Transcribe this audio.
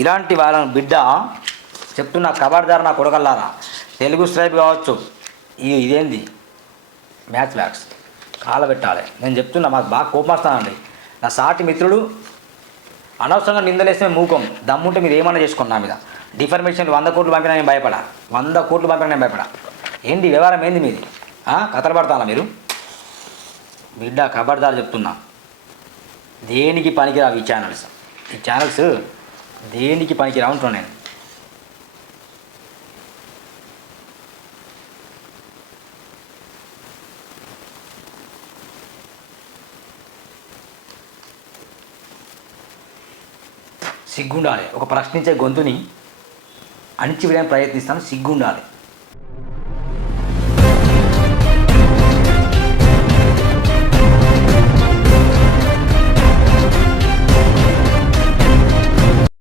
ఇలాంటి వాళ్ళ బిడ్డ చెప్తున్న కబర్దార్ నా కొడగల్లారా? తెలుగు స్ట్రైప్ కావచ్చు. ఇది ఇదేంది? మ్యాథ్ బ్యాగ్స్ కాలబెట్టాలి నేను చెప్తున్నా మాకు బాగా కోపం వస్తానండి నా సాటి మిత్రుడు అనవసరంగా నిందలేస్తే మూకం. దమ్ముంటే మీరు ఏమన్నా చేసుకున్నా మీద. డిఫర్మేషన్ వంద కోట్లు పంపినా నేను భయపడా. వంద కోట్లు పంపినా నేను భయపడా. ఏంటి వ్యవహారం ఏంది మీది? కథలు పడతానా మీరు? బిడ్డ ఖబర్దార్ చెప్తున్నా. దేనికి పనికిరావు ఈ ఛానల్స్ ఈ ఛానల్స్ దేనికి పనికి రావటం నేను. సిగ్గుండాలి. ఒక ప్రశ్నించే గొంతుని అణిచివేయడానికి ప్రయత్నిస్తాను. సిగ్గుండాలి.